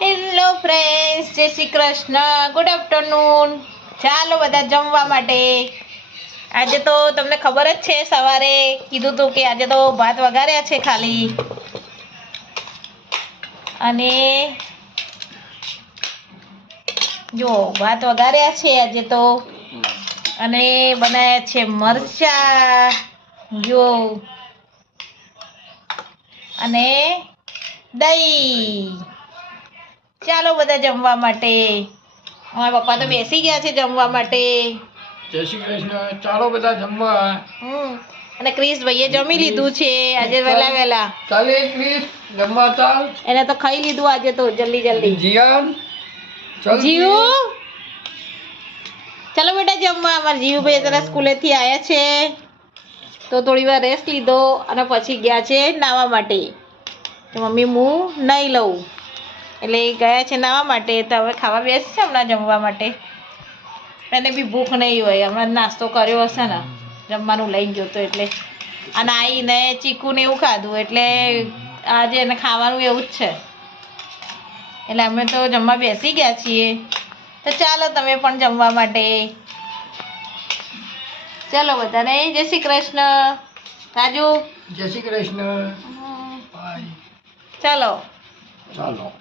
Hello friends, જય Shri Krishna, good afternoon. ચાલો બધા જમવા માટે. આજે તો તમને ખબર જ છે, સવારે કીધું હતું કે આજે તો ભાત વઘાર્યા છે ખાલી, અને જો ભાત વઘાર્યા છે આજે તો, અને બનાવ્યા છે મરચા, જો, અને દહીં. ચાલો બધા જમવા માટે. મારા પપ્પા તો બેસી ગયા છે જમવા માટે. જય શ્રી કૃષ્ણ. ચાલો બધા જમવા. અને ક્રિસ ભાઈએ જમી લીધું છે આજે વહેલા વહેલા. ચાલે ક્રિસ, જમવા ચાલ. એને તો ખાઈ લીધું આજે તો જલ્દી જલ્દી. જીયાન, ચાલ જીવુ, ચાલો બેટા જમવા. અમારા જીવુભાઈ જરા સ્કૂલેથી આવ્યા છે તો થોડી વાર રેસ્ટ લીધો અને પછી ગયા છે નાહવા માટે. તો મમ્મી હું નહીં લઉં એટલે ગયા છે નાહવા માટે. તો હવે ખાવા બેસશે હમણાં જમવા માટે. એને બી ભૂખ નહીં હોય, હમણાં નાસ્તો કર્યો હશે ને, જમવાનું લઈ ગયો તો એટલે. અને આવીને ચીકુ ને એવું ખાધું એટલે આજે એને ખાવાનું એવું જ છે. એટલે અમે તો જમવા બેસી ગયા છીએ. તો ચાલો તમે પણ જમવા માટે. ચાલો બધાને જય શ્રી કૃષ્ણ. રાજુ, જય શ્રી કૃષ્ણ. બાય. ચાલો. ચાલો.